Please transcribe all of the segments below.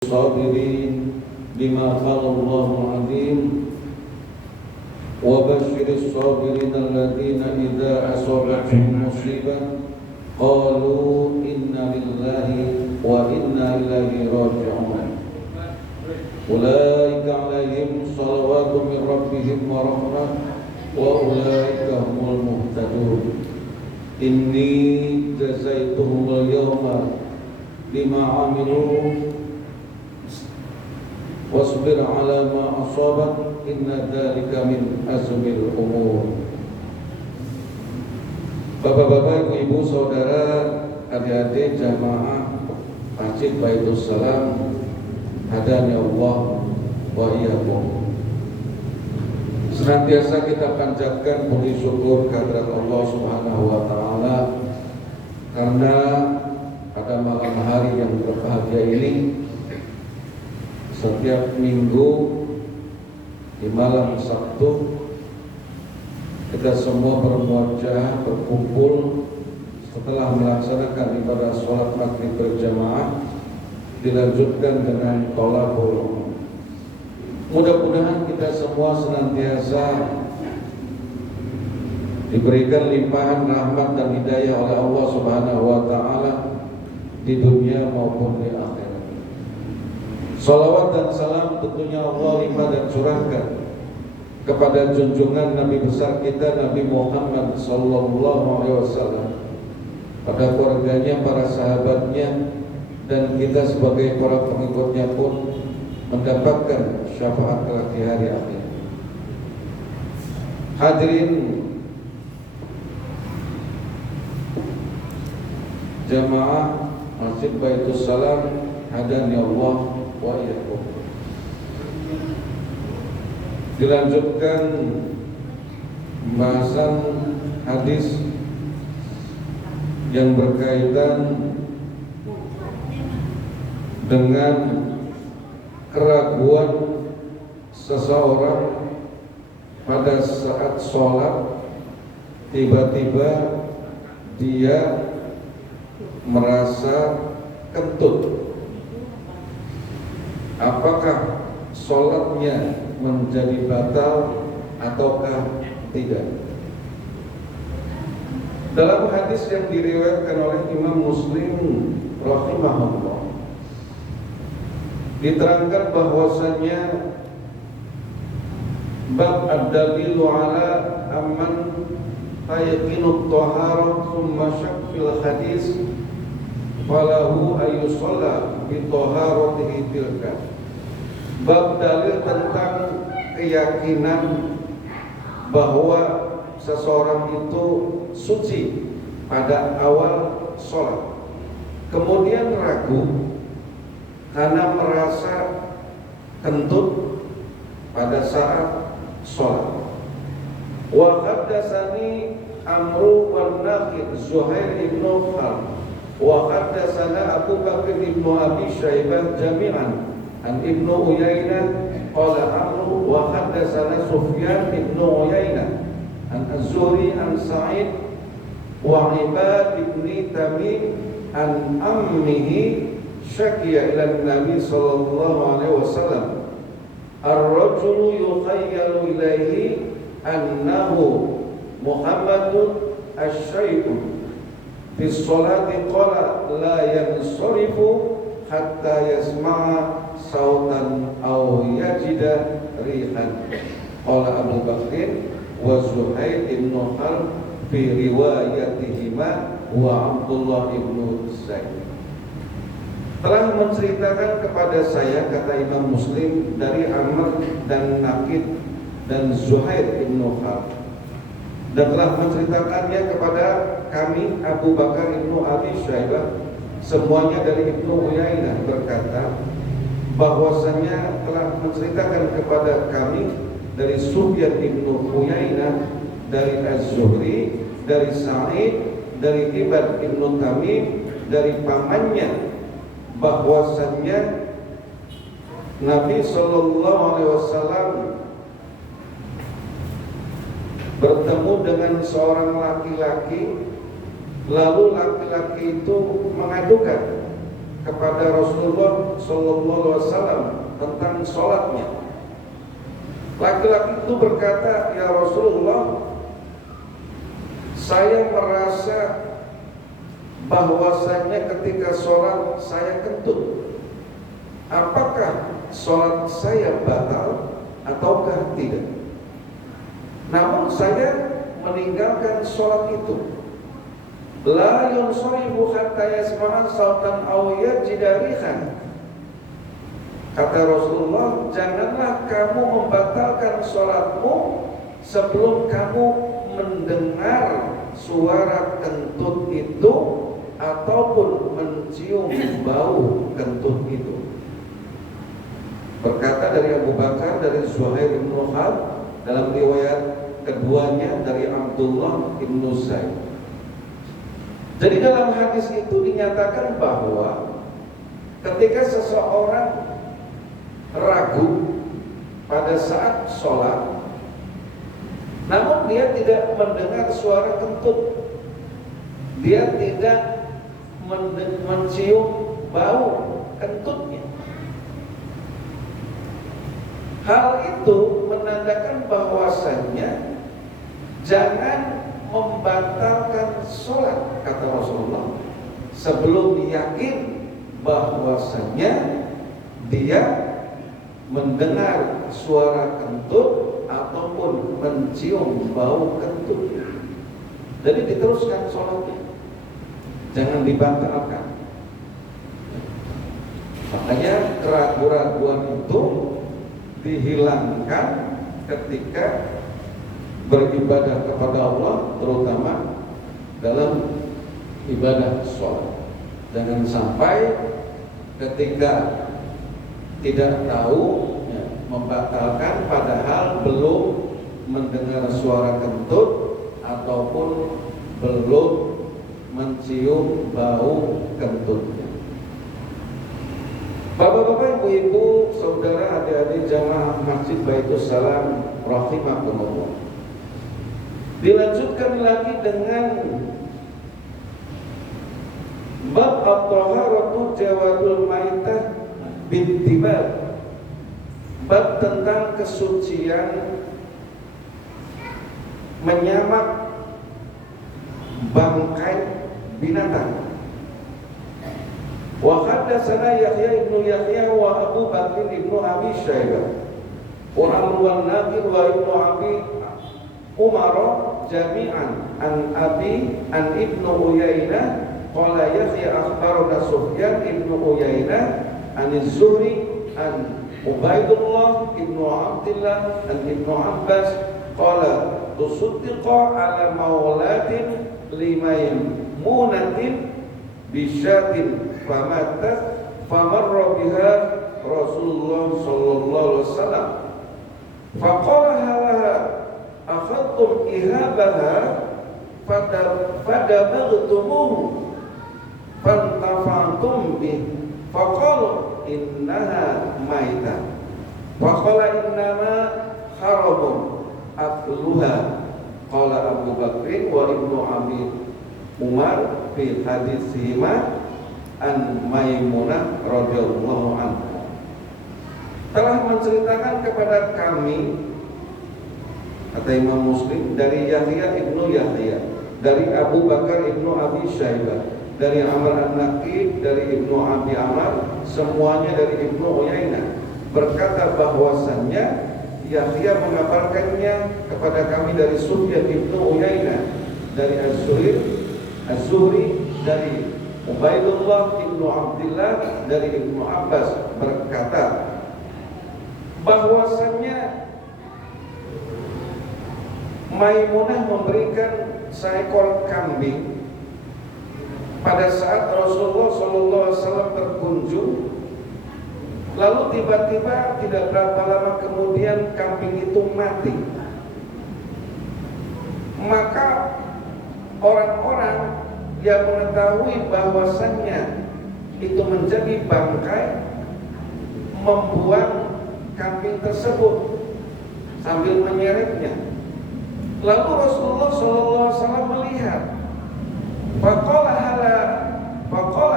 الصابرين بما قال الله العظيم وبشر الصابرين الذين إذا أصابتهم مصيبة قالوا إنا لله وإنا إليه راجعون أولئك عليهم صلوات من ربهم ورحمة وأولئك هم المهتدون إني جزيتهم اليوم بما عملوا wasbir ala ma asabat inna dzalika min azmil umur. Bapak-bapak, ibu-ibu, saudara, adik-adik jamaah Masjid Baitus Salam, hadani Allah wa iyyakum. Senantiasa kita panjatkan puji syukur kehadirat Allah Subhanahu wa taala karena pada malam hari yang berbahagia ini setiap minggu di malam Sabtu kita semua bermuajah berkumpul setelah melaksanakan ibadah sholat maghrib berjamaah dilanjutkan dengan tholaqul. Mudah-mudahan kita semua senantiasa diberikan limpahan rahmat dan hidayah oleh Allah Subhanahu wa taala di dunia maupun di akhirat. Salawat dan salam tentunya Allah limpah dan curahkan kepada junjungan Nabi besar kita Nabi Muhammad sallallahu alaihi wasallam, pada keluarganya, para sahabatnya, dan kita sebagai para pengikutnya pun mendapatkan syafaat kelak di hari akhir. Hadirin jamaah Masjid Baitus Salam, hadani Allah wa iyyakum. Dilanjutkan pembahasan hadis yang berkaitan dengan keraguan seseorang pada saat sholat, tiba-tiba dia merasa kentut. Apakah sholatnya menjadi batal ataukah tidak? Dalam hadis yang diriwayatkan oleh Imam Muslim rahimahullah diterangkan bahwasanya bab ad-dalilu ala amman tayqinu at-taharah thumma syaqfil hadis falahu ayyusalla bi taharatihi tilka. Bab dalil tentang keyakinan bahwa seseorang itu suci pada awal sholat, kemudian ragu karena merasa kentut pada saat sholat. Wa haddatsani Amru wan Naqid Zuhair ibn Harb wa haddatsana Abu Bakr ibn Abi Syaibah jami'an an Ibnu Uyainah qala Amru wa haddatsana Sufyan ibnu Uyainah an Az-Zuhri an Sa'id wa Ibad ibn Tamim an ammihi syakiya ila Nabi sallallahu alaihi wasallam ar-rajulu yukhayyalu ilaihi annahu Muhammadun asy-syaykhu fi sholati qala la yansarifu hatta yasma'a sautan aw yajida rihan. Qala Abu Bakr wa Zuhair ibn Harb fi riwayatihima wa Abdullah ibn Zaid telah menceritakan kepada saya, kata Imam Muslim, dari Amr dan Naqid dan Zuhair ibn Harb, dan telah menceritakannya kepada kami Abu Bakar ibnu Abi Syaibah, semuanya dari Ibnu Uyainah, berkata bahwasanya telah menceritakan kepada kami dari Sufyan ibnu Uyainah, dari Az-Zuhri, dari Sa'id, dari Ibad ibnu Tamim, dari pamannya, bahwasanya Nabi sallallahu alaihi wasallam bertemu dengan seorang laki-laki, lalu laki-laki itu mengadukan kepada Rasulullah SAW tentang sholatnya. Laki-laki itu berkata, "Ya Rasulullah, saya merasa bahwasanya ketika sholat saya kentut. Apakah sholat saya batal ataukah tidak? Namun saya meninggalkan sholat itu. La yunsarifu hatta yasma'a sautan aw yajida rihan." Kata Rasulullah, "Janganlah kamu membatalkan sholatmu sebelum kamu mendengar suara kentut itu ataupun mencium bau kentut itu." Berkata dari Abu Bakar, dari Zuhair bin Harb, dalam riwayat keduanya dari Abdullah bin Zaid. Jadi dalam hadis itu dinyatakan bahwa ketika seseorang ragu pada saat sholat, namun dia tidak mendengar suara kentut, dia tidak mencium bau kentutnya, hal itu menandakan bahwasannya jangan membatalkan sholat, kata Rasulullah, sebelum yakin bahwasannya dia mendengar suara kentut ataupun mencium bau kentut. Jadi diteruskan sholatnya, jangan dibatalkan. Makanya keraguan-keraguan itu dihilangkan ketika beribadah kepada Allah, terutama dalam ibadah sholat. Jangan sampai ketika tidak tahu membatalkan padahal belum mendengar suara kentut ataupun belum mencium bau kentutnya. Bapak-bapak, ibu-ibu, saudara, adik-adik jamaah Masjid Baitus Salam rahimakumullah. Dilanjutkan lagi dengan bab at-taharatu jawadul maitah bintibab, bab tentang kesucian menyamak bangkai binatang. Wa haddatsana Yahya ibnu Yahya wa Abu Bakr ibnu Abi Syaibah wa Amr Nabi wa ibnu Abi Umar jami'an an ibnu Uyainah qala Yahya akhbarana Sufyan ibnu Uyainah an Az-Zuhri an Ubaidullah ibnu Abdillah an ibnu Abbas qala tusuddiqa ala maulatin limaymunatin bisyatin famatat famarra biha Rasulullah sallallahu alaihi wasallam faqala halaha akhadtum ihabaha fadabaghtumuhu fantafa'tum bih faqala innaha maitah faqala innama haramun akluha qala Abu Bakr wa ibnu Abi Umar fi hadisihima an Maimunah radhiyallahu anha telah menceritakan kepada kami, kata Imam Muslim, dari Yahya ibnu Yahya, dari Abu Bakar ibnu Abi Syaibah, dari Amr an-Naqi, dari ibnu Abi Amr, semuanya dari ibnu Uyainah, berkata bahwasannya Yahya mengabarkannya kepada kami dari Sufyan ibnu Uyainah, dari Az-Zuhri, dari Ubaidullah ibnu Abdillah, dari ibnu Abbas, berkata bahwasannya Maimunah memberikan seekor kambing pada saat Rasulullah SAW berkunjung. Lalu tiba-tiba tidak berapa lama kemudian kambing itu mati. Maka orang-orang yang mengetahui bahwasannya itu menjadi bangkai membuang kambing tersebut sambil menyeretnya. Lalu Rasulullah SAW melihat, faqala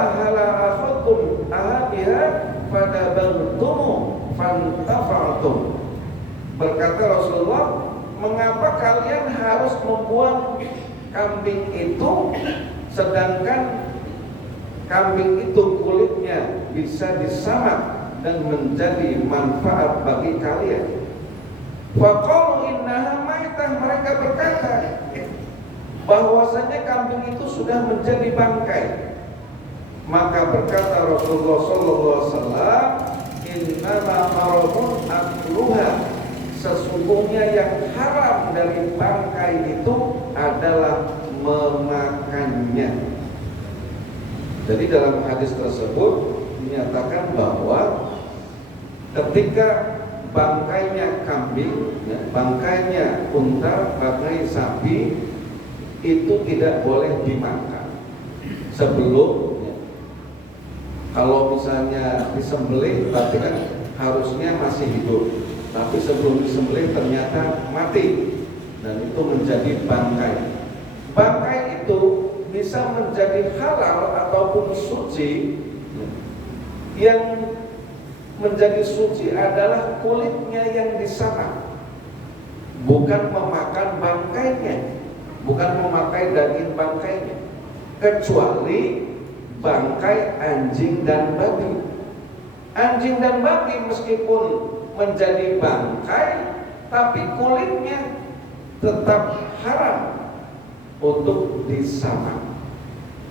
hala akhadtum ahadiha fadabaltumu fantafa'tum. Berkata Rasulullah, mengapa kalian harus membuang kambing itu sedangkan kambing itu kulitnya bisa disamak dan menjadi manfaat bagi kalian? Faqalu innaha maitah, mereka berkata bahwasanya kambing itu sudah menjadi bangkai. Maka berkata Rasulullah sallallahu alaihi wasallam, innama haramun akluha, sesungguhnya yang haram dari bangkai itu adalah memakannya. Jadi dalam hadis tersebut menyatakan bahwa ketika bangkainya kambing, bangkainya unta, bangkai sapi itu tidak boleh dimakan sebelum, kalau misalnya disembelih berarti kan harusnya masih hidup, tapi sebelum disembelih ternyata mati dan itu menjadi bangkai. Bangkai itu bisa menjadi halal ataupun suci. Yang menjadi suci adalah kulitnya yang disamak, bukan memakan bangkainya, bukan memakai daging bangkainya, kecuali bangkai anjing dan babi. Anjing dan babi meskipun menjadi bangkai, tapi kulitnya tetap haram untuk disamak.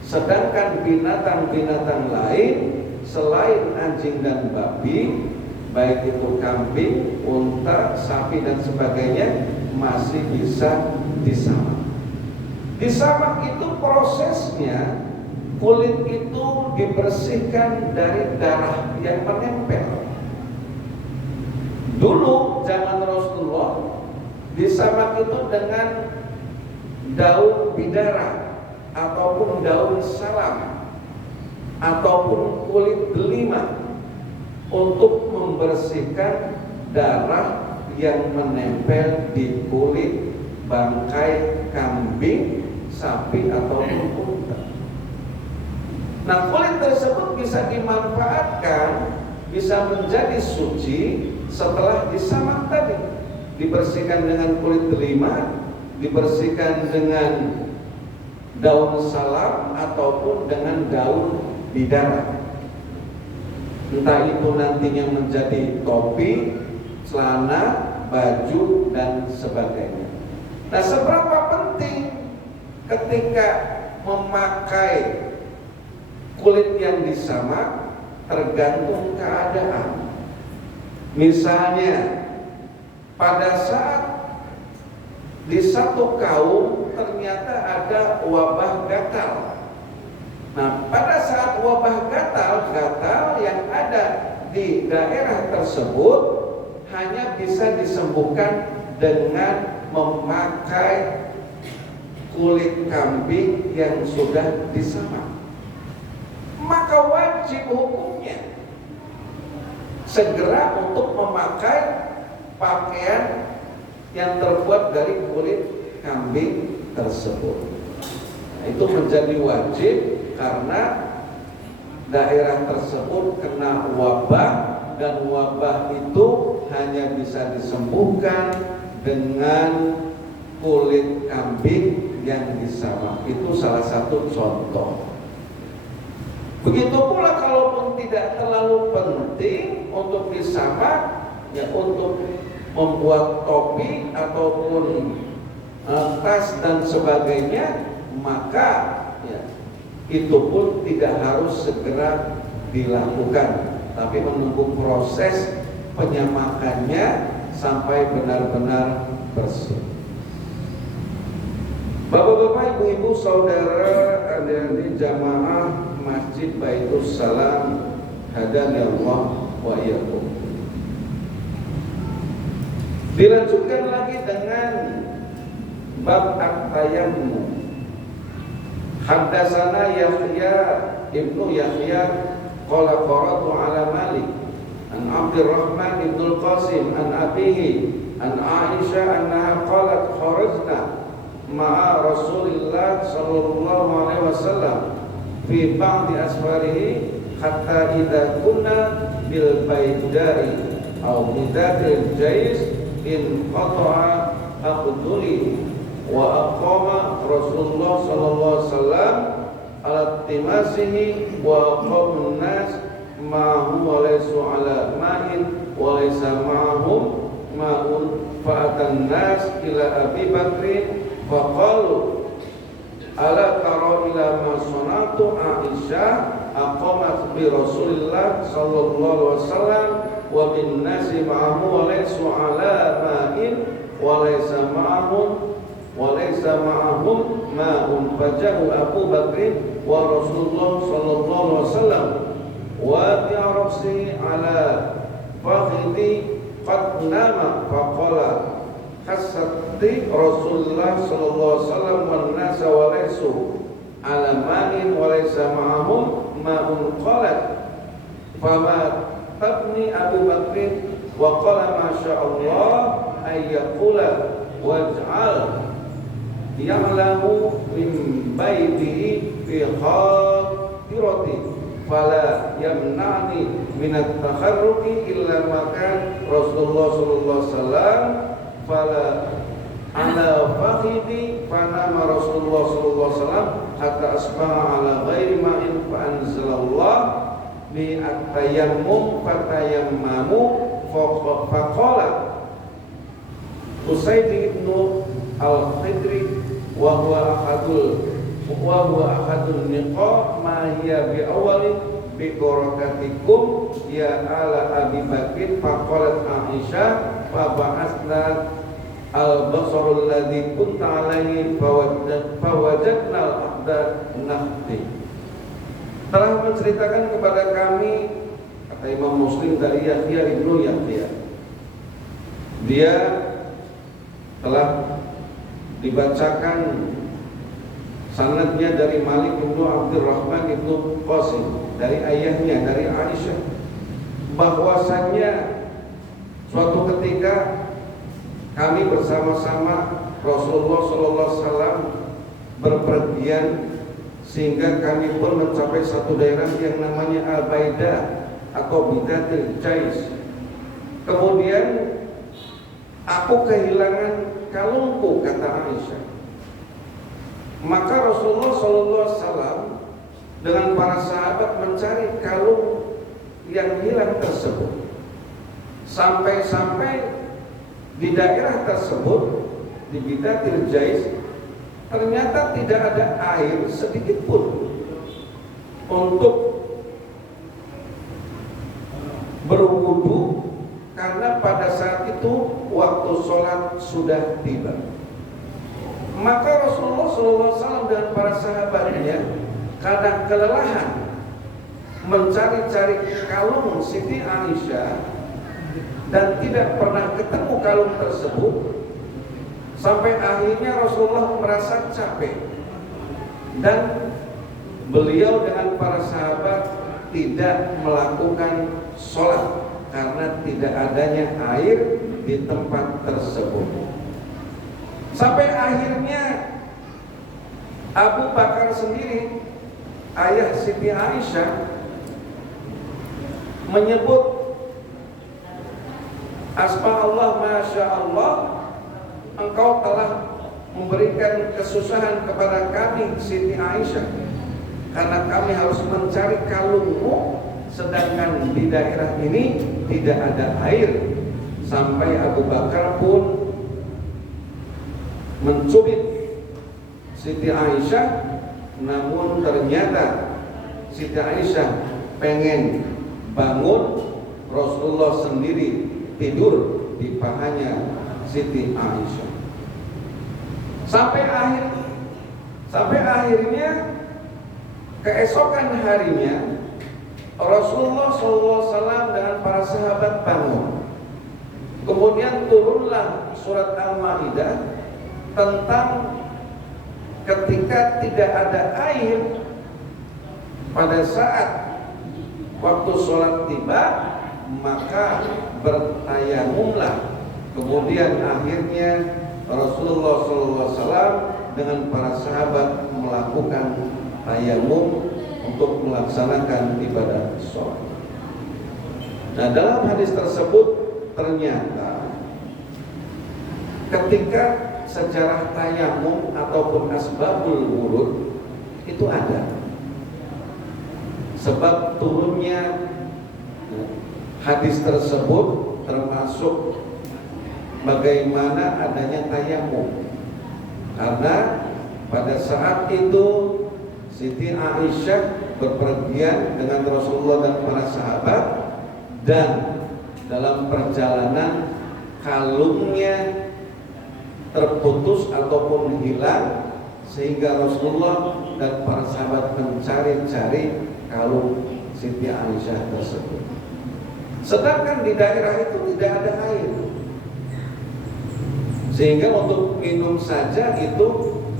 Sedangkan binatang-binatang lain selain anjing dan babi, baik itu kambing, unta, sapi dan sebagainya, masih bisa disamak. Disamak itu prosesnya, kulit itu dibersihkan dari darah yang menempel. Dulu zaman Rasulullah disamak itu dengan daun bidara ataupun daun salam ataupun kulit delima untuk membersihkan darah yang menempel di kulit bangkai kambing, sapi ataupun unta. Nah, kulit tersebut bisa dimanfaatkan, bisa menjadi suci setelah disamak tadi. Dibersihkan dengan kulit delima, dibersihkan dengan daun salam ataupun dengan daun bidara. Entah itu nantinya menjadi topi, celana, baju dan sebagainya. Nah, seberapa penting ketika memakai kulit yang disamak tergantung keadaan. Misalnya pada saat di satu kaum ternyata ada wabah gatal. Nah, pada saat wabah gatal yang ada di daerah tersebut hanya bisa disembuhkan dengan memakai kulit kambing yang sudah disamak. Maka wajib hukumnya segera untuk memakai pakaian yang terbuat dari kulit kambing tersebut. Nah, itu menjadi wajib karena daerah tersebut kena wabah dan wabah itu hanya bisa disembuhkan dengan kulit kambing yang disamak. Itu salah satu contoh. Begitu pula kalaupun tidak terlalu penting untuk disamak, ya untuk membuat topi ataupun tas dan sebagainya, maka ya, itu pun tidak harus segera dilakukan, tapi menunggu proses penyamakannya sampai benar-benar bersih. Bapak-bapak, ibu-ibu, saudara, adik-adik jamaah Masjid Baitus Salam, hadani Allah wa iyyakum. Dilanjutkan lagi dengan bab at-tayammum. Haddatsana Yahya ibnu Yahya qala qara'tu ala Malik an Abdurrahman ibnu Qasim an abihi an Aisyah annaha qalat kharajna ma'a Rasulillah sallallahu alaihi wasallam fi ba'di asfarihi hatta idza kunna bil baydari aw bidatil jais in qata'a aqduli wa aqama Rasulullah sallallahu alaihi wasallam ala timasihi wa qamun nas ma'hum wa laysu ala ma'in wa laysa ma'hum ma'un fa'atan nas ila Abi Bakrin faqalu ala tara ila ma sanatu Aisyah aqamat bi Rasulillah sallallahu alaihi wasallam wa bin nasi ma'ahu wa laysu ala ma'in wa laysa ma'ahum ma'un fajahu Abu Bakrin wa Rasulullah sallallahu alaihi wasallam wa bi'arsi ala fakhidi qad nama faqala hasati Rasulullah sallallahu alaihi wasallam wan nasa wa laysu ala ma'in wa laysa ma'ahum ma'un qalat fama tabni Abu Bakrin wa qala ma sya'allah ay yaqula waj'al ya'lamu min baitihi fi khatirati fala yamna'ni min at-takharruqi illa makan Rasulullah sallallahu alaihi wasallam fala ala fakhidi fanama Rasulullah sallallahu alaihi wasallam hatta asbaha ala ghairi ma'in fa anzalallah bi at-tayammum fatayammamu faqala Usaid ibn al-Khidri wa huwa ahadun niqa ma hiya bi awali bi barakatikum ya ala Abi Bakr faqalat Aisyah fa ba'atsna al-basarul ladzi kunta alaihi fawajadna al-aqda nahdi. Telah menceritakan kepada kami, kata Imam Muslim dari Yahya ibnu Yahya, dia telah dibacakan sanadnya dari Malik ibnu Abdurrahman ibnu Qasim dari ayahnya dari Aisyah bahwasannya suatu ketika kami bersama-sama Rasulullah sallallahu alaihi wasallam berpergian sehingga kami pun mencapai satu daerah yang namanya Al-Baidah atau Bidatil Jais. Kemudian aku kehilangan kalungku, kata Aisyah. Maka Rasulullah SAW dengan para sahabat mencari kalung yang hilang tersebut. Sampai-sampai di daerah tersebut, di Bidatil Jais, ternyata tidak ada air sedikit pun untuk berwudu, karena pada saat itu waktu sholat sudah tiba. Maka Rasulullah SAW dan para sahabatnya karena kelelahan mencari-cari kalung Siti Aisyah dan tidak pernah ketemu kalung tersebut, sampai akhirnya Rasulullah merasa capek dan beliau dengan para sahabat tidak melakukan sholat karena tidak adanya air di tempat tersebut. Sampai akhirnya Abu Bakar sendiri, ayah Siti Aisyah, menyebut, Asma'allah masya'allah, engkau telah memberikan kesusahan kepada kami Siti Aisyah, karena kami harus mencari kalungmu, sedangkan di daerah ini tidak ada air. Sampai Abu Bakar pun mencubit Siti Aisyah, namun ternyata Siti Aisyah pengen bangun, Rasulullah sendiri tidur di pahanya Siti Aisyah. Sampai akhirnya keesokan harinya Rasulullah SAW dengan para sahabat bangun. Kemudian turunlah surat Al-Maidah tentang ketika tidak ada air pada saat waktu sholat tiba, maka bertayamumlah. Kemudian akhirnya Rasulullah SAW dengan para sahabat melakukan tayamum untuk melaksanakan ibadah sholat. Nah, dalam hadis tersebut ternyata ketika sejarah tayamum ataupun asbabul wurud itu ada sebab turunnya hadis tersebut, termasuk bagaimana adanya tayamum. Karena pada saat itu Siti Aisyah berpergian dengan Rasulullah dan para sahabat, dan dalam perjalanan kalungnya terputus ataupun hilang, sehingga Rasulullah dan para sahabat mencari-cari kalung Siti Aisyah tersebut. Sedangkan di daerah itu tidak ada air, sehingga untuk minum saja itu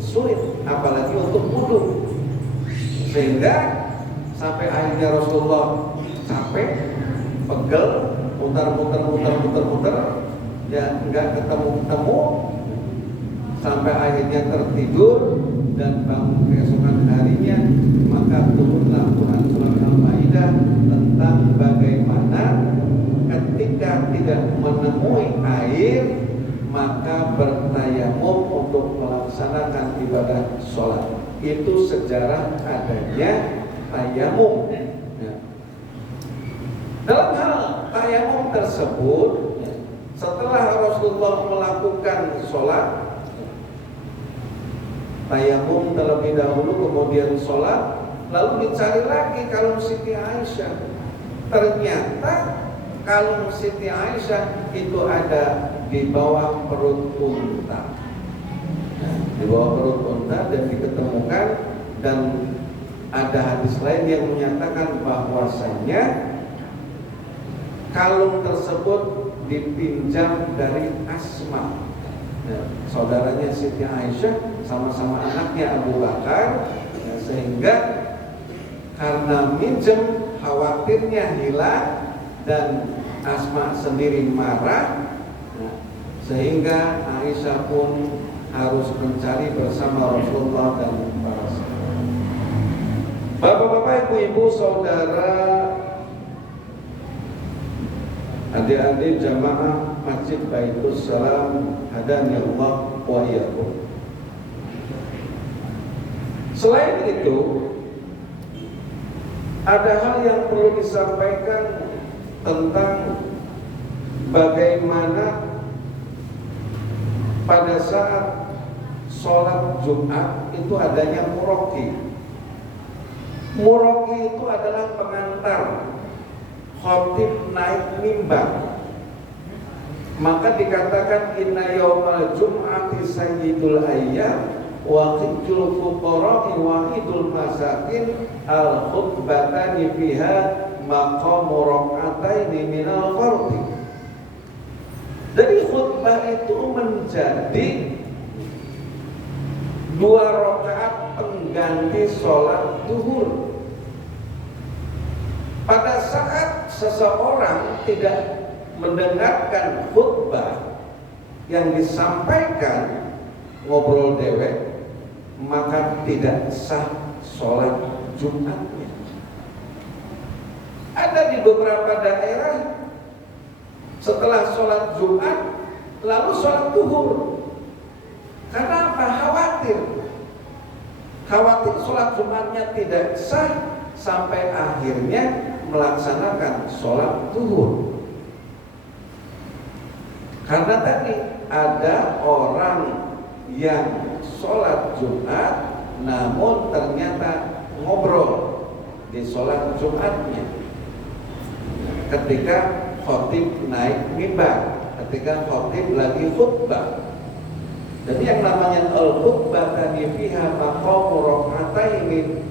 sulit, apalagi untuk wudu. Sehingga sampai akhirnya Rasulullah capek, pegel, muter, ya nggak ketemu, sampai akhirnya tertidur dan bangun keesokan harinya, maka turunlah Quran surah Al-Maidah tentang bagaimana ketika tidak menemui air maka bertayamum untuk melaksanakan ibadah sholat. Itu sejarah adanya tayamum. Ya. Dalam hal tayamum tersebut, setelah Rasulullah melakukan sholat, tayamum terlebih dahulu, kemudian sholat, lalu dicari lagi kalung Siti Aisyah. Ternyata kalung Siti Aisyah itu ada di bawah perut unta, di bawah perut unta, dan diketemukan. Dan ada hadis lain yang menyatakan bahwasanya kalung tersebut dipinjam dari Asma, saudaranya Siti Aisyah, sama-sama anaknya Abu Bakar. Sehingga karena minjem, khawatirnya hilang dan Asma sendiri marah, sehingga Aisyah pun harus mencari bersama Rasulullah dan para sahabat. Bapak-bapak, ibu-ibu, saudara, adik-adik jamaah Masjid Baitul Salam, hadani Allah wa iyyakum. Selain itu, ada hal yang perlu disampaikan tentang bagaimana pada saat sholat Jumat itu adanya muroki. Muroki itu adalah pengantar khotib naik mimbar. Maka dikatakan inna yaumal jum'ati sayyidul ayyam wa qidul fuqara'i wa idul masakin al khutbatani fiha maqamu rak'ataini minal fardhi. Jadi khutbah itu menjadi 2 rakaat pengganti sholat zuhur. Pada saat seseorang tidak mendengarkan khutbah yang disampaikan, ngobrol dewek, maka tidak sah sholat Jumatnya. Ada di beberapa daerah setelah sholat Jumat lalu sholat zuhur. Karena apa? Khawatir sholat Jumatnya tidak sah sampai akhirnya melaksanakan sholat zuhur. Karena tadi ada orang yang sholat Jumat namun ternyata ngobrol di sholat Jumatnya ketika khotib naik mimbar, ketika khotib lagi khutbah. Jadi yang namanya al-khutbah tadi fiha maqamu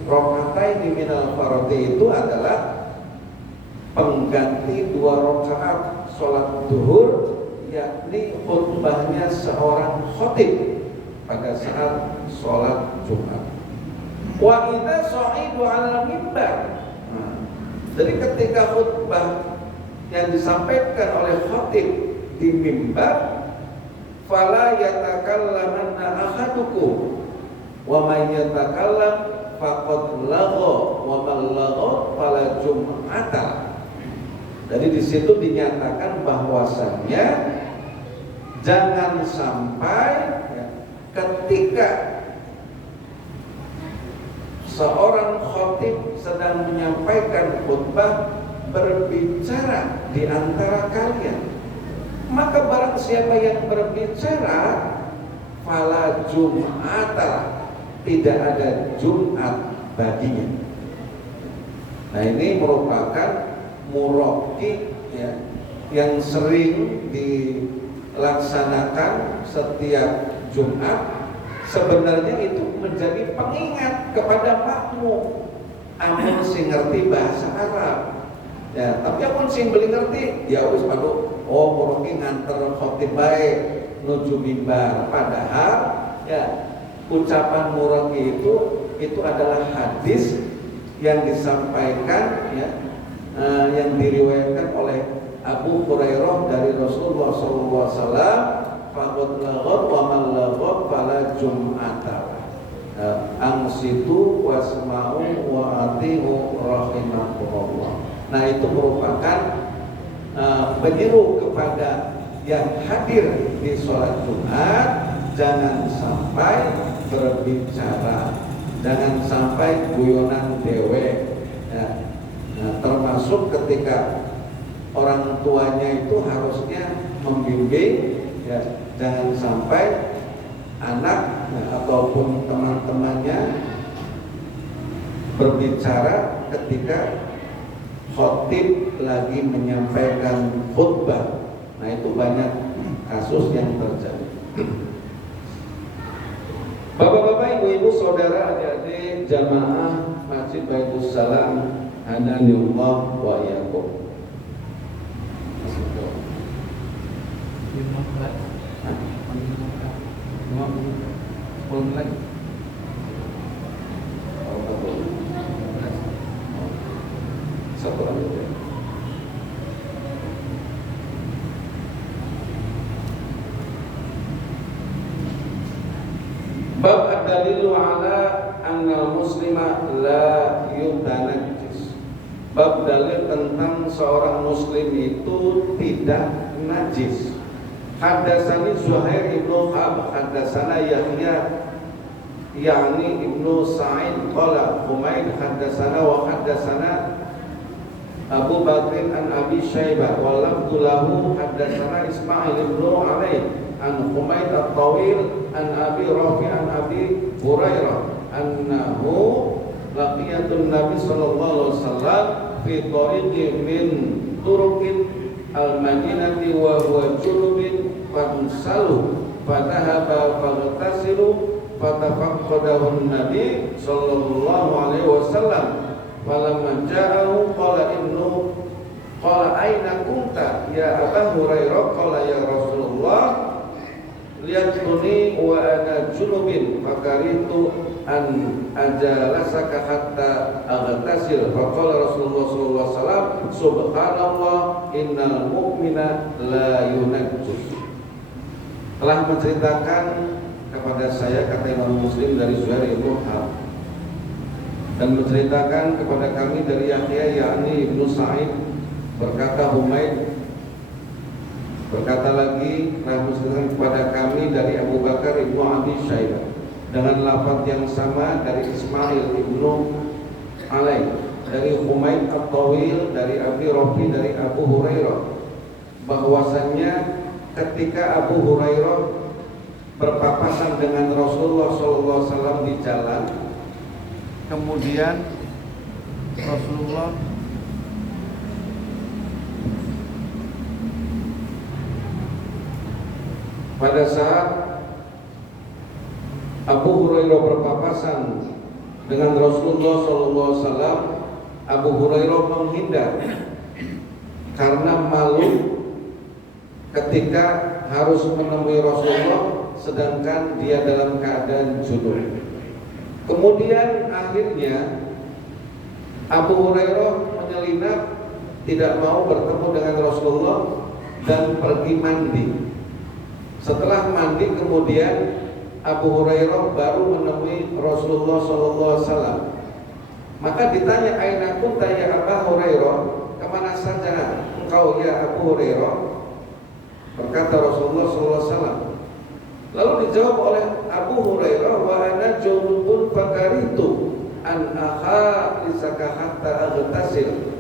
rak'ataini minal fardhi itu adalah pengganti 2 rakaat sholat zuhur, yakni khutbahnya seorang khotib pada saat sholat Jumat. Wa idza sha'idu 'ala mimbar. Jadi ketika khutbah yang disampaikan oleh khatib di mimbar, fala yatakallamanna ahadukum wa may yatakallam faqad lagha wa man lagha fala jum'ata. Jadi di situ dinyatakan bahwasannya jangan sampai ketika seorang khatib sedang menyampaikan khutbah berbicara di antara kalian, maka barang siapa yang berbicara fala jum'ata, tidak ada Jumat baginya. Nah, ini merupakan muraqi ya, yang sering dilaksanakan setiap Jumat. Sebenarnya itu menjadi pengingat kepada makmum amun sing ngerti bahasa Arab ya, tapi amun sing beli ngerti ya wis padu muraqi nganter khatib bae nuju mimbar. Padahal ya ucapan muraqi itu adalah hadis yang disampaikan ya, yang diriwayatkan oleh Abu Hurairah dari Rasulullah SAW, faqad laghat wa man laghat fala jum'ata, angsitu wasma'u wa ati'u rahimakumullah. Nah, itu merupakan menyeru kepada yang hadir di sholat Jumat, jangan sampai berbicara, jangan sampai guyonan dewe ya. Nah, termasuk ketika orang tuanya itu harusnya membimbing ya, jangan sampai anak ataupun teman-temannya berbicara ketika khatib lagi menyampaikan khutbah. Nah, itu banyak kasus yang terjadi. Bapak-bapak, ibu-ibu, saudara, adik-adik jamaah Masjid Baitus Salam, hadanillah wa iyyakum. Bab ad-dalilu ala anna muslima la yutanajjis. Bab dalil tentang seorang muslim itu tidak najis. Hadatsani Zuhair ibnu Harb, hadatsana Yahya yakni ibnu Sa'id qala Humaid hadatsana wa hadatsana Abu Bakr an Abi Syaibah wa lafdhu lahu hadatsana Ismail ibnu Alaih an Humaid at-Tawil an Abi Rafi an Abi Hurairah annahu laqiyatun Nabi sallallahu alaihi wasallam fi tariqin min turuqin al-Madinati wa huwa junubin fansalu fatahaba faghtasilu fatafaqqadahu Nabi sallallahu alaihi wasallam falamma ja'ahu qala aina kunta ya Abu Hurairah qala ya Rasulullah liyatuni wa ana junubin fakaritu an ajalasaka hatta aghtasil faqala Rasulullah sallallahu alaihi wasallam subhanallah innal mu'mina la yunajjis. Telah menceritakan kepada saya, kata Imam Muslim, dari Zuhair ibnu Harb, dan menceritakan kepada kami dari Yahya yakni ibnu Sa'id, berkata Humaid, berkata lagi telah menceritakan kepada kami dari Abu Bakar ibnu Abi Syaibah dengan lafaz yang sama dari Ismail ibnu Alaih, dari Humaid at-Tawil, dari Abi Rafi, dari Abu Hurairah, bahwasannya ketika Abu Hurairah berpapasan dengan Rasulullah SAW di jalan, kemudian Rasulullah pada saat Abu Hurairah berpapasan dengan Rasulullah SAW, Abu Hurairah menghindar karena malu ketika harus menemui Rasulullah sedangkan dia dalam keadaan junub. Kemudian akhirnya Abu Hurairah menyelinap, tidak mau bertemu dengan Rasulullah dan pergi mandi. Setelah mandi kemudian Abu Hurairah baru menemui Rasulullah SAW. Maka ditanya, aina kunta ya Abu Hurairah, kemana saja engkau ya Abu Hurairah? Berkata Rasulullah SAW. Lalu dijawab oleh Abu Hurairah, wa ana junubun fakaritu an akhalisaka hatta aghtasil.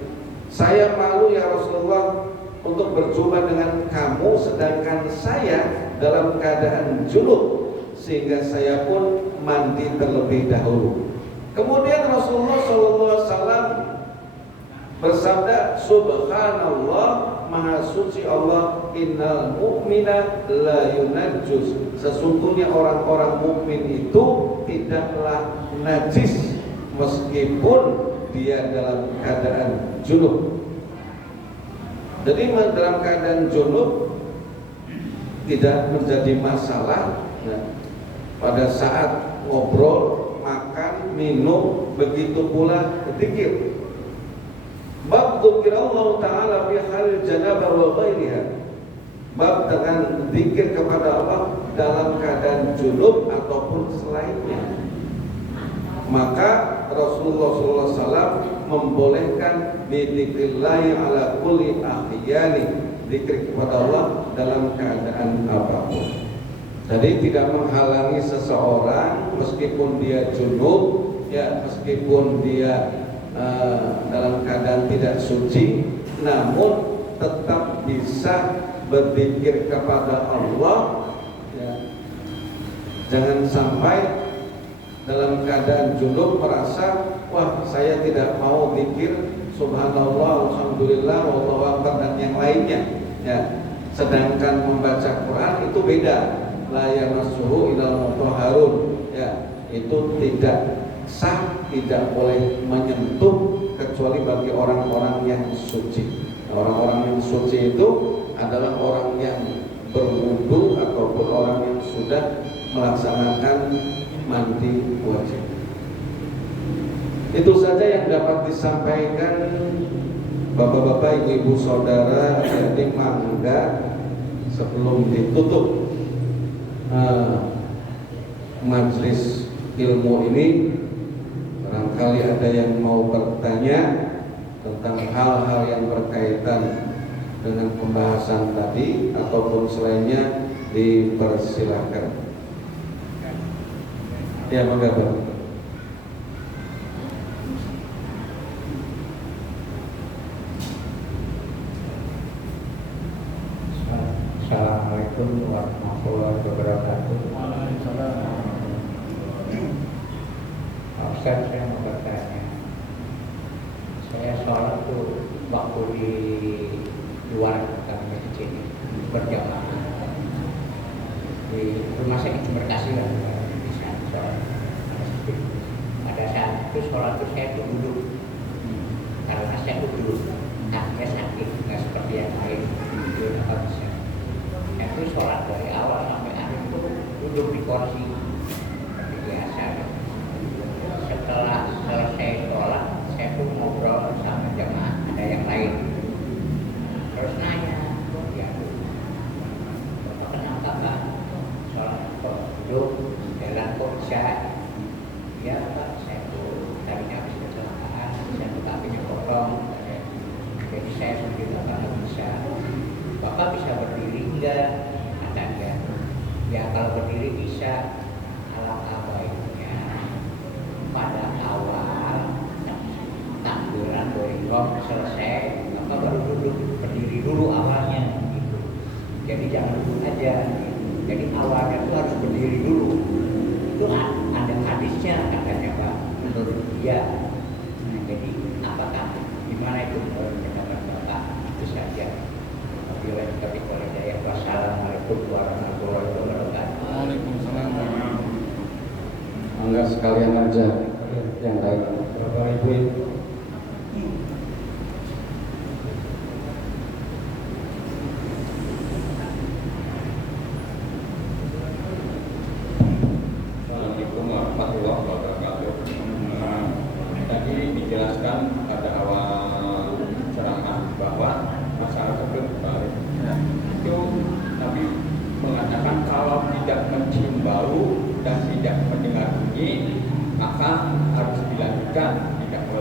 Saya malu ya Rasulullah untuk berjumpa dengan kamu sedangkan saya dalam keadaan junub, sehingga saya pun mandi terlebih dahulu. Kemudian Rasulullah SAW bersabda, Subhanallah, Maha suci Allah, innal mu'mina la yunajjus. Sesungguhnya orang-orang mukmin itu tidaklah najis meskipun dia dalam keadaan junub. Jadi dalam keadaan junub tidak menjadi masalah ya. Pada saat ngobrol, makan, minum, begitu pula zikir. Bab dzikrillah taala fi halil janabah wa ghairiha. Bab dengan zikir kepada Allah dalam keadaan junub ataupun selainnya. Maka Rasulullah SAW membolehkan bidzikrillah ala kulli ahyani, zikir kepada Allah dalam keadaan apapun. Jadi tidak menghalangi seseorang meskipun dia junub, ya meskipun dia dalam keadaan tidak suci, namun tetap bisa berzikir kepada Allah. Ya. Jangan sampai dalam keadaan junub merasa, wah saya tidak mau zikir subhanallah, alhamdulillah, wallahu akbar dan yang lainnya. Ya. Sedangkan membaca Quran itu beda. La yamassuhu illal mutahharun. Ya, itu tidak sah, tidak boleh menyentuh kecuali bagi orang-orang yang suci. Orang-orang yang suci itu adalah orang yang berwudu ataupun orang yang sudah melaksanakan mandi wajib. Itu saja yang dapat disampaikan Bapak-bapak, ibu-ibu, saudara, adik mangga sebelum ditutup majelis ilmu ini. Barangkali ada yang mau bertanya tentang hal-hal yang berkaitan dengan pembahasan tadi ataupun selainnya, dipersilahkan. Ya, mangga Pak. Assalamualaikum warahmatullahi wabarakatuh. Ustaz, saya mau bertanya. Saya sholat tuh waktu di luar kami masjid berjamaah di rumah sakit Bekasi lah, bisa sholat masjid. Pada saat itu sholat itu saya duduk karena saya duduk, kakinya sakit, nggak seperti yang lain. Itu apa bisa? Saya itu sholat dari awal sampai akhir itu duduk di kursi seperti biasa. Setelah selesai sholat, saya pun ngobrol sama jemaah, ada yang lain. Terus nanya, ya Bapak kenapa Pak? Sholat kok duduk, jalan kok bisa? Ya Pak, saya tuh tadinya habis kecelakaan, saya tuh kakinya potong, jadi saya sendiri Bapak bisa. Bapak bisa berdiri enggak? Kata dia, ya kalau berdiri bisa. Alat apa itunya? Pada awal takbiran doa selesai, maka baru duduk, berdiri dulu awalnya gitu. Jadi jangan duduk aja gitu. Jadi awalnya itu harus berdiri dulu. Itu ada hadisnya katanya Pak, menurut dia. Nah, jadi apakah gimana itu menurut pendapat Bapak? Itu saja. Wabillahi taufiq wal hidayah. Wassalamualaikum warahmatullahi wabarakatuh. Waalaikumsalam warahmatullahi wabarakatuh. Enggak sekalian aja yang lain. Bapak Ibu. Assalamualaikum warahmatullahi wabarakatuh. Tadi dijelaskan pada awal ceramah bahwa masalah tersebut itu Nabi mengatakan kalau tidak mencium bau dan tidak mendengar bunyi maka harus dilanjutkan, tidak boleh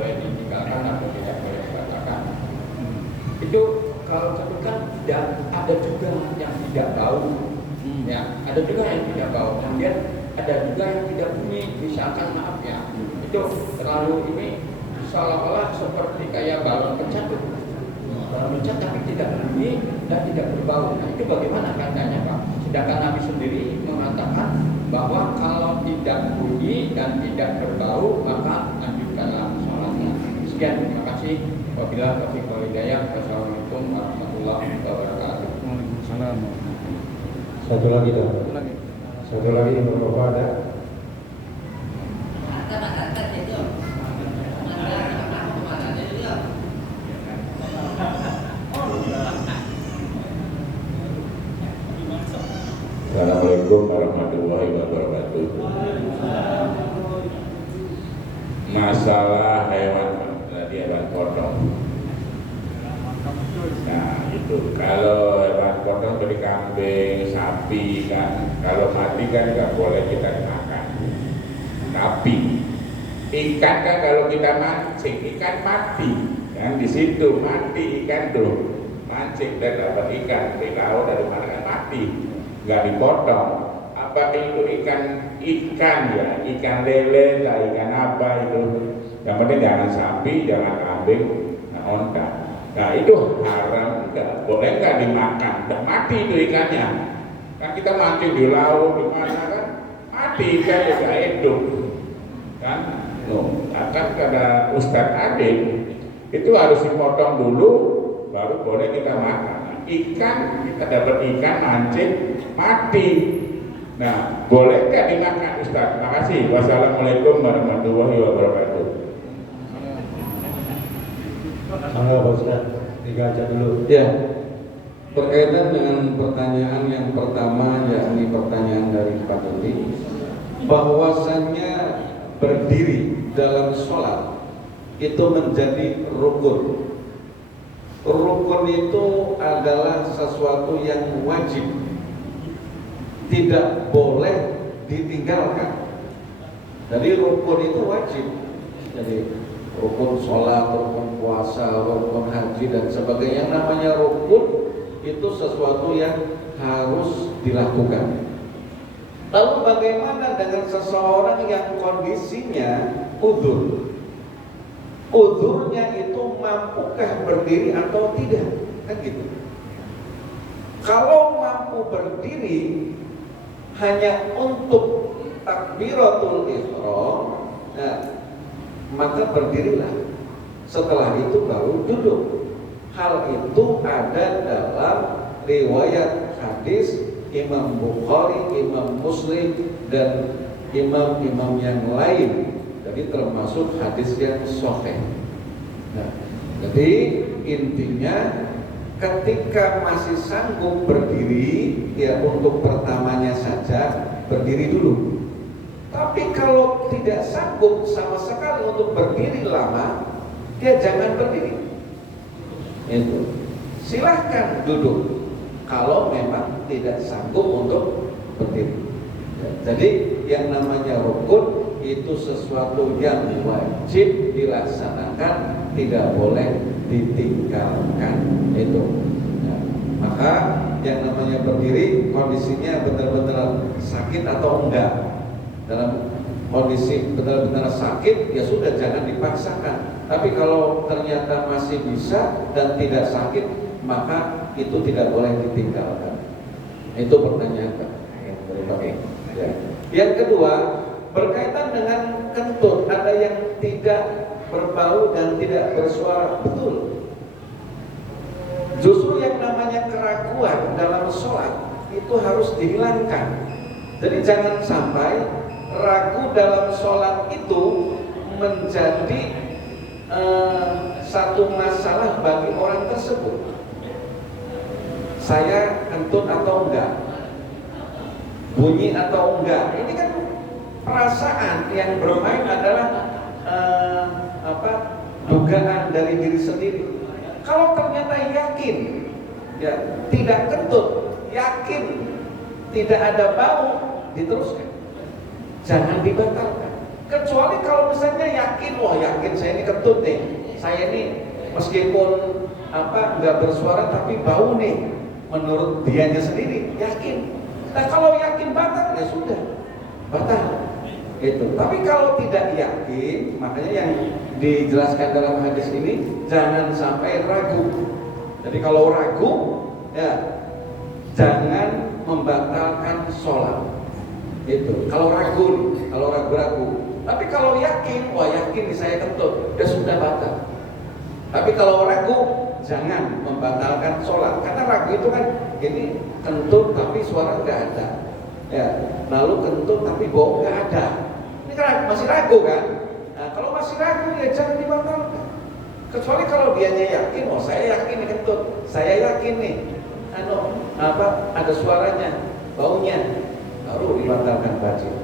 ada juga yang tidak bau, ya, ada juga yang tidak bau. Kemudian ada juga yang tidak bunyi, misalkan maaf ya, itu terlalu ini seolah-olah seperti kayak balon pecah tuh. Balon pecah tapi tidak bunyi dan tidak berbau. Nah itu bagaimana katanya Pak? Sedangkan Nabi sendiri mengatakan bahwa kalau tidak bunyi dan tidak berbau maka lanjutkanlah sholatnya. Sekian, terima kasih. Wabillahi taufiq wal hidayah. Wassalamualaikum warahmatullahi wabarakatuh. Waalaikumsalam. Satu lagi dong. Satu lagi Bapak ada. Assalamualaikum warahmatullahi wabarakatuh. Masalah hewan tadi, hewan potong. Nah itu kalau hewan potong seperti kambing, sapi kan, kalau mati kan nggak boleh kita makan. Tapi ikan kan kalau kita mancing, ikan mati kan, di situ mati ikan tuh, mancing dan dapat ikan di laut dari mana kan mati, nggak dipotong. Apa itu ikan ya, ikan lele lah, ikan apa itu, yang penting jangan sapi, jangan kambing, onta. Nah itu haram, nggak boleh, nggak dimakan, udah mati itu ikannya. Kan kita mancing di laut di mana kan mati ikan juga hidup kan. Akan kada Ustadz Adil itu harus dipotong dulu baru boleh kita makan. Ikan kita dapat ikan mancing mati, nah boleh nggak dimakan Ustadz? Terima kasih. Wassalamualaikum warahmatullahi wabarakatuh. Halo Pak Ustaz, dibaca dulu. Ya, berkaitan dengan pertanyaan yang pertama, yakni pertanyaan dari Pak Dodi, bahwasannya berdiri dalam sholat itu menjadi rukun. Rukun itu adalah sesuatu yang wajib, tidak boleh ditinggalkan. Jadi rukun itu wajib. Jadi rukun sholat, rukun puasa, rukun haji dan sebagainya. Yang namanya rukun itu sesuatu yang harus dilakukan. Lalu bagaimana dengan seseorang yang kondisinya udzur? Udzurnya itu mampukah berdiri atau tidak? Kan gitu. Kalau mampu berdiri hanya untuk takbiratul ihram, nah, maka berdirilah. Setelah itu baru duduk. Hal itu ada dalam riwayat hadis Imam Bukhari, Imam Muslim dan imam-imam yang lain. Jadi termasuk hadis yang sahih. Nah, jadi intinya ketika masih sanggup berdiri, ya untuk pertamanya saja berdiri dulu. Tapi kalau tidak sanggup sama sekali untuk berdiri lama, ya jangan berdiri. Itu. Silahkan duduk kalau memang tidak sanggup untuk berdiri. Jadi yang namanya rukun itu sesuatu yang wajib dilaksanakan, tidak boleh ditinggalkan. Itu. Nah, maka yang namanya berdiri kondisinya benar-benar sakit atau enggak. Dalam kondisi benar-benar sakit, ya sudah jangan dipaksakan. Tapi kalau ternyata masih bisa dan tidak sakit, maka itu tidak boleh ditinggalkan. Itu pertanyaan Pak. Ya. Yang kedua, berkaitan dengan kentut, ada yang tidak berbau dan tidak bersuara. Betul. Justru yang namanya keraguan dalam sholat itu harus dihilangkan. Jadi jangan sampai ragu dalam sholat itu menjadi satu masalah bagi orang tersebut. Saya kentut atau enggak, bunyi atau enggak, ini kan perasaan yang bermain adalah dugaan dari diri sendiri. Kalau ternyata yakin, ya tidak kentut, yakin tidak ada bau, diteruskan. Jangan dibatalkan. Kecuali kalau misalnya yakin, wah yakin saya ini kentut nih, saya ini meskipun nggak bersuara tapi bau nih. menurut dianya sendiri yakin. Nah kalau yakin batal ya sudah batal itu. Tapi kalau tidak yakin, makanya yang dijelaskan dalam hadis ini jangan sampai ragu. Jadi kalau ragu ya jangan membatalkan sholat itu. Kalau ragu, kalau ragu-ragu. Tapi kalau yakin, wah yakin nih saya kentut, ya sudah batal. Tapi kalau ragu, jangan membatalkan sholat. Karena ragu itu kan ini kentut tapi suara nggak ada, ya. Lalu kentut tapi bau nggak ada. Ini kan masih ragu kan? Nah, kalau masih ragu ya jangan dibatalkan. Kecuali kalau dianya yakin, oh saya yakin nih kentut, saya yakin nih, ada suaranya, baunya, baru dibatalkan wajib.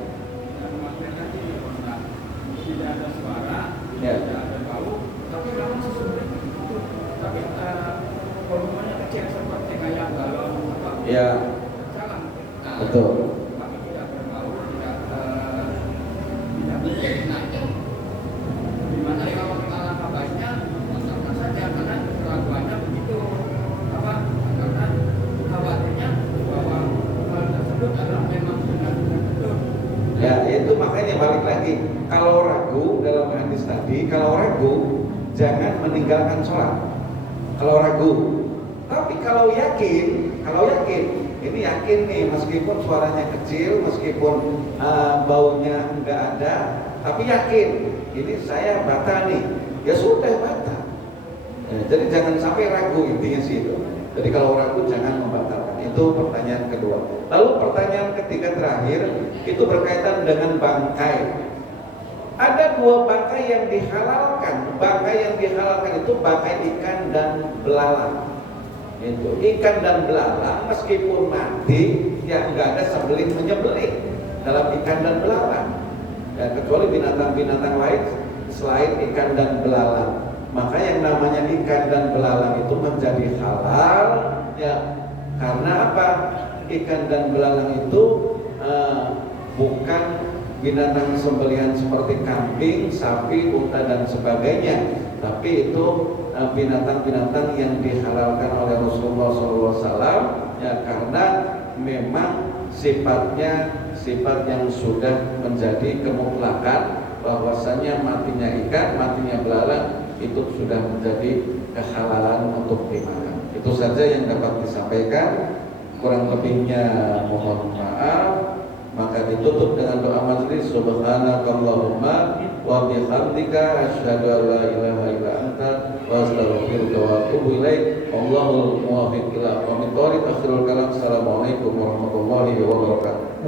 Tidak ada suara, Ya. tidak ada bau, tapi memang sesungguhnya itu, tapi volumenya kecil seperti kayak galon apa? Ya. Jalan. Nah, Betul. tapi tidak berbau, tidak berbau. Nah, dimana kalau alangkah baiknya batalkan saja karena keraguannya begitu apa? Karena khawatirnya bahwa hal tersebut adalah memang benar-benar betul. Ya, itu makanya balik lagi. Kalau ragu dalam hadis tadi, kalau ragu jangan meninggalkan sholat. Kalau ragu, tapi kalau yakin, ini yakin nih meskipun suaranya kecil, meskipun baunya enggak ada, tapi yakin ini saya batal nih, ya sudah batal. Ya, jadi jangan sampai ragu, intinya sih itu. Jadi kalau ragu jangan membatalkan. Itu pertanyaan kedua. Lalu pertanyaan ketiga terakhir itu berkaitan dengan bangkai. Ada dua bangkai yang dihalalkan. Bangkai yang dihalalkan itu bangkai ikan dan belalang. Itu ikan dan belalang meskipun mati ya nggak ada sembelih menyembelih dalam ikan dan belalang. Ya, kecuali binatang-binatang lain selain ikan dan belalang. Maka yang namanya ikan dan belalang itu menjadi halal ya karena apa? Ikan dan belalang itu bukan binatang sembelihan seperti kambing, sapi, unta dan sebagainya, tapi itu binatang-binatang yang dihalalkan oleh Rasulullah SAW ya karena memang sifatnya sifat yang sudah menjadi kemutlakan bahwasanya matinya ikan, matinya belalang itu sudah menjadi kehalalan untuk dimakan. Itu saja yang dapat disampaikan. Kurang lebihnya mohon maaf. Maka ditutup dengan doa majelis. Subhanakallahumma wa bihamdika asyhadu an la ilaha illa anta wa astaghfiruka wa atubu ilaik. Allahul muwaffiq ila aqwamit thoriq. Akhirul kalam. Assalamualaikum warahmatullahi wabarakatuh.